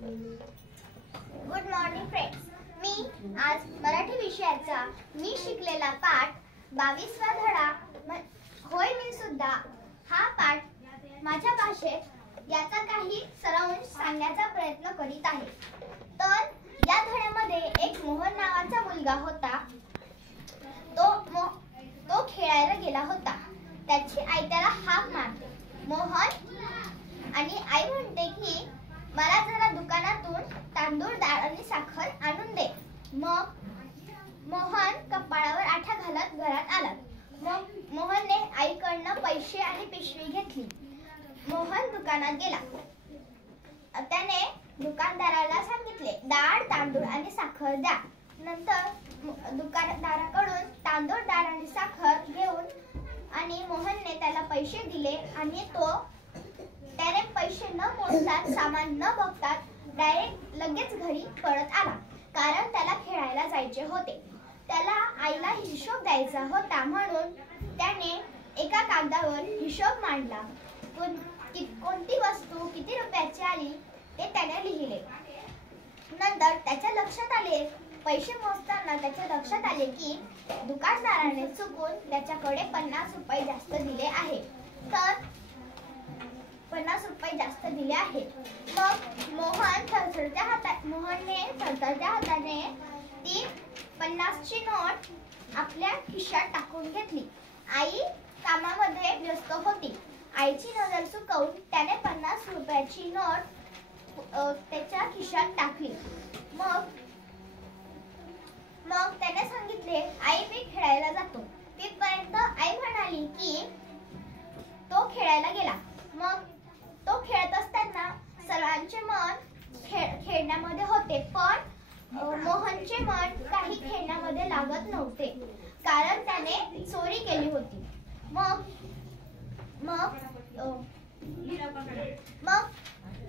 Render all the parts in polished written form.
Good morning friends. मी आज मराठी विषयाचा मी शिकलेला पाठ 22वा धडा होय मी सुद्धा हा पाठ माझ्या भाषेत याचा काही सरांश सांगण्याचा प्रयत्न करीत आहे. तर या धड्यामध्ये एक मोहन नावाचा मुलगा होता. तो खेळायला गेला होता. त्याची आई त्याला हाक मारते, मोहन, आणि आई म्हणते की मला जरा दुकानातून तांदूळ, डाळ आणि साखर आणून दे. मग मोहन कपाळावर आठा घालत घरात आला. मग मोहनने आईकडनं पैसे आणि पिशवी घेतली. मोहन दुकानात गेला. त्याने दुकानदाराला सांगितले, डाळ, तांदूळ आणि साखर द्या. नंतर दुकानदाराकडून तांदूळ, डाळ आणि साखर घेऊन आणि मोहनने त्याला पैसे दिले आणि त्याने पैसे न मोजता, सामान न बघता डायरेक्ट लगेच घरी परत आला. कारण त्याला खेळायला जायचे होते. त्याला आईला हिशोब द्यायचा होता म्हणून त्याने एका कागदावर हिशोब मांडला. कोणती वस्तू किती रुपयाची आली ते त्याने लिहिले. नंतर त्याच्या लक्षात आले, पैसे मोजताना त्याच्या लक्षात आले की दुकानदाराने चुकून त्याच्याकडे 50 रुपये जास्त दिले आहे. तर 50 रुपये जास्त दिले आहे. मग मोहनने थरथरत्या हाताने ती 50ची नोट आपल्या खिशात टाकून घेतली. आई कामामध्ये व्यस्त होती. आईची नजर चुकवून त्याने 50 रुपयाची नोट त्याच्या खिशात टाकली. मग त्याने सांगितले, आई मी खेळायला जातो. तिथपर्यंत आई म्हणाली की तो खेळायला गेला. मग तो खेळत असताना सर्वांचे मन खेळण्यामध्ये होते, पण मोहनचे मन काही खेळण्यामध्ये लागत नव्हते, कारण त्याने चोरी केली होती. मग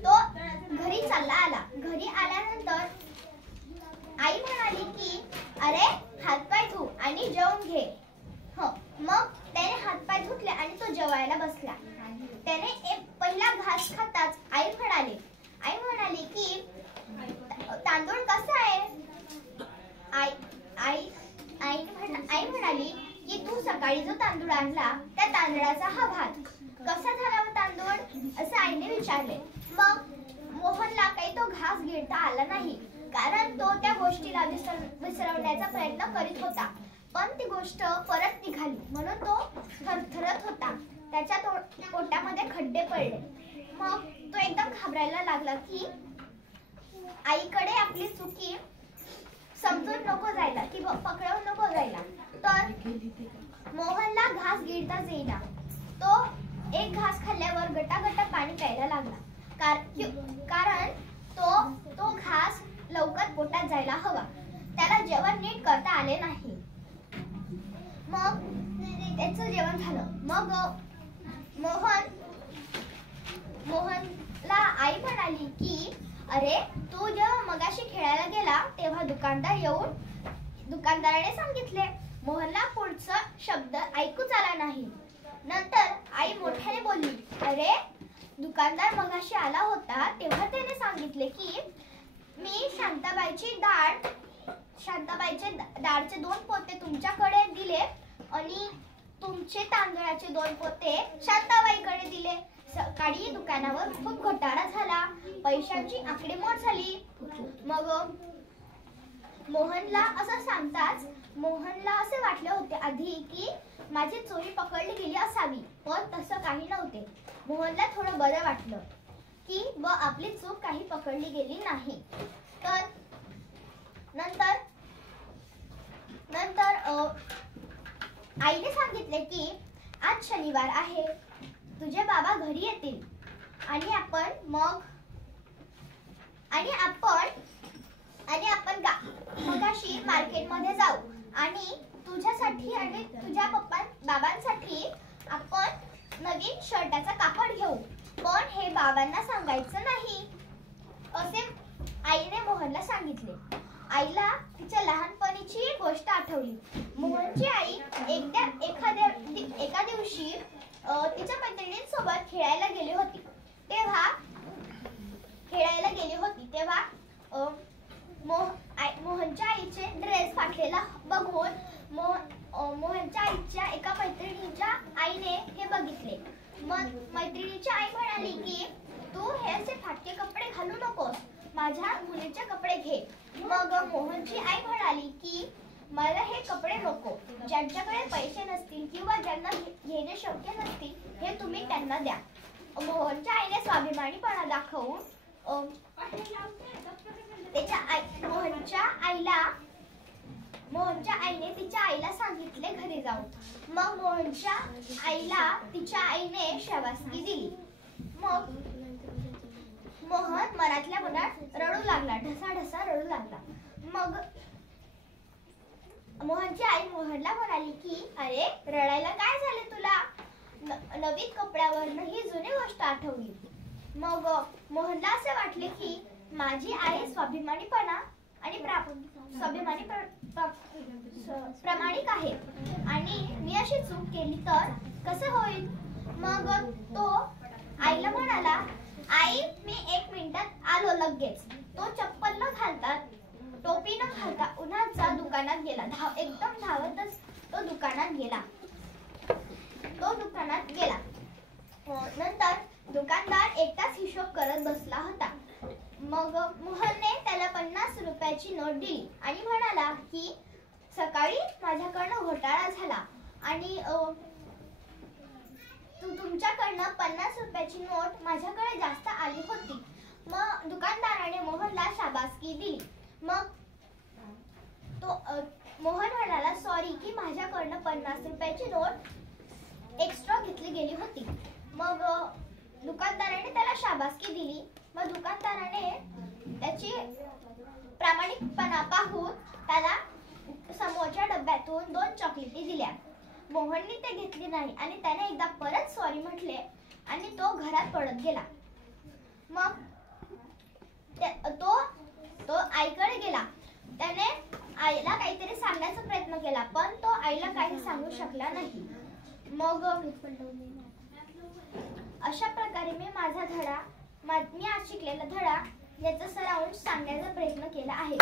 तो घरी चालला आला. घरी आल्यानंतर आई म्हणाली की अरे हातपाय धु आणि जेवून घे. मग त्याने हातपाय धुतले आणि तो जेवायला बसला. त्याने पहिला घास खाताच आई म्हणाली की तांदूळ कसा आहे? आई म्हणाली की तू सकाळी जो तांदूळ आणला त्या तांदळाचा हा भात कसा झाला तांदूळ, असं आईने विचारले. मग मोहनला काही तो घास गिळता आला नाही, कारण तो त्या गोष्टीला विसरवण्याचा प्रयत्न करीत होता. पण ती गोष्ट परत निघाली म्हणून तो थरथरत होता. त्याच्या पोटामध्ये खड्डे पडले. मग तो एकदम घाबरायला लागला की आईकडे आपली चुकी समजून नको जायला की पकडून नको जायला. तर मोहनला घास गिळताच येईना. तो एक घास खाल्ल्यावर गटागटा पाणी प्यायला लागला, कारण तो घास लवकर पोटात जायला हवा. त्याला जेवण नीट करता आले नाही. मग त्याचं जेवण झालं. मग मोहनला आई म्हणाली की अरे तू जेव्हा मगाशी खेळायला गेला तेव्हा दुकानदाराने सांगितले. मोहनला पुढचा शब्द ऐकूच आला नाही. नंतर आई मोठ्याने बोलली, अरे दुकानदार मगाशी आला होता तेव्हा त्याने सांगितले की मी शांताबाईचे डाळचे 2 पोते तुमच्याकडे दिले आणि तुमचे तांदळाचे 2 पोते शांताबाईकडे दिले. सकाळी दुकानावर खूप घोटाळा झाला, पैशांची आकडेमोड झाली. मग मोहनला असं सांगताच मोहनला असे वाटले होते आधी की माझी चोरी पकडली गेली असावी, पण तसं काही नव्हते. मोहनला थोडं बरं वाटलं की आपली चूक काही पकडली गेली नाही. तर नंतर आईने सांगितले की आज शनिवार आहे, तुझे बाबा घरी येतील आणि आपण मगाशी मार्केटमध्ये जाऊ आणि तुझ्यासाठी आणि तुझ्या बाबांसाठी आपण नवीन शर्टाचा कापड घेऊ, पण हे बाबांना सांगायचं नाही, असे आईने मोहनला सांगितले. आईला तिच्या लहानपणीची गोष्ट आठवली. मोहनची आई एका दिवशी तिच्या मैत्रिणींसोबत खेळायला गेली होती. तेव्हा मग मैत्रिणीची आई म्हणाली की तू हे असे फाटके कपडे घालू नकोस, माझ्या मुलीचे कपडे घे. मग मोहनची आई म्हणाली की मला हे कपडे नको, ज्यांच्याकडे पैसे नसतील किंवा ज्यांना घेणे शक्य नसतील हे तुम्ही त्यांना द्या. मोहनच्या आईने स्वाभिमानीपणा दाखवून मोहनच्या आईने तिच्या आईला सांगितले घरी जाऊन. मग मोहनच्या आईला तिच्या आईने शाबासकी दिली. मग मोहन मनातल्या मनात रडू लागला, ढसाढसा रडू लागला. मग मोहनची आई मोहनला म्हणाली की अरे रडायला काय झाले तुला, नवीन कपड्यावरनं ही जुनी गोष्ट आठवली. मग मोहनला असे वाटले की माझी आई स्वाभिमानीपणा आणि प्रामाणिक आहे आणि मी अशी चूक केली तर कसं होईल. मग तो आईला म्हणाला, आई मी 1 मिनिटात आलो लगेच. तो चप्पल न घालता, टोपी न घालता उन्हाचा दुकानात गेला. एकदम धावतच तो दुकानात गेला. नंतर दुकानदार एकटाच हिशोब करत बसला होता. मग मोहनने त्याला 50 रुपयाची नोट दिली आणि म्हणाला की सकाळी माझ्याकडनं घोटाळा झाला आणि तुमच्याकडनं 50 रुपयाची नोट माझ्याकडे जास्त आली होती. मग दुकानदाराने मोहनला शाबासकी दिली. मग मोहन म्हणाला सॉरी की माझ्याकडनं 50 रुपयाची नोट एक्स्ट्रा घेतली गेली होती. मग दुकानदाराने त्याला शाबासकी दिली. मग दुकानदाराने त्याची प्रामाणिकपणा पाहून त्याला समोरच्या डब्यातून 2 चॉकलेटी दिल्या. मोहनने ते घेतली नाही आणि त्याने एकदा परत सॉरी म्हटले आणि तो घरात पळत गेला. मग तो आईकडे गेला. त्याने आईला काहीतरी सांगण्याचा प्रयत्न केला पण तो आईला काही सांगू शकला नाही. मग अशा प्रकारे मी आज शिकलेला धडा याचा सराव सांगण्याचा प्रयत्न केला आहे.